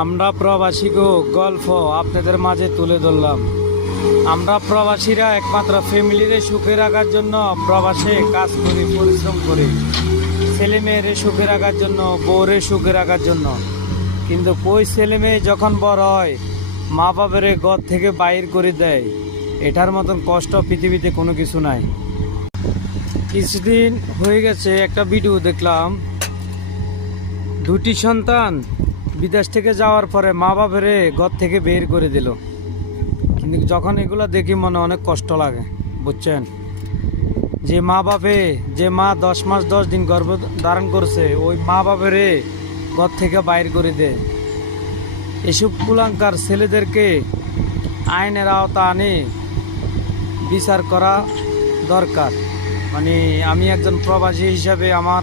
আমরা প্রবাসী গল্প আপনাদের মাঝে তুলে ধরলাম। আমরা প্রবাসীরা একমাত্র ফ্যামিলিরে সুখে রাখার জন্য প্রবাসে কাজ করি, পরিশ্রম করি, ছেলে মেয়েরে সুখে রাখার জন্য, বউরে সুখে রাখার জন্য। কিন্তু ওই ছেলে মেয়ে যখন বড় হয় মা বাবারে ঘর থেকে বাইর করে দেয়, এটার মতন কষ্ট পৃথিবীতে কোনো কিছু নাই। কিছুদিন হয়ে গেছে একটা ভিডিও দেখলাম, দুটি সন্তান বিদেশ থেকে যাওয়ার পরে মা বাবারে ঘর থেকে বের করে দিল। কিন্তু যখন এগুলো দেখি মনে অনেক কষ্ট লাগে, বুঝছেন? যে মা 10 মাস 10 দিন গর্ভ ধারণ করছে, ওই মা বাবারে ঘর থেকে বাইর করে দেয়। এসব কুলাঙ্কার ছেলেদেরকে আইনের আওতা আনে বিচার করা দরকার। মানে আমি একজন প্রবাসী হিসাবে আমার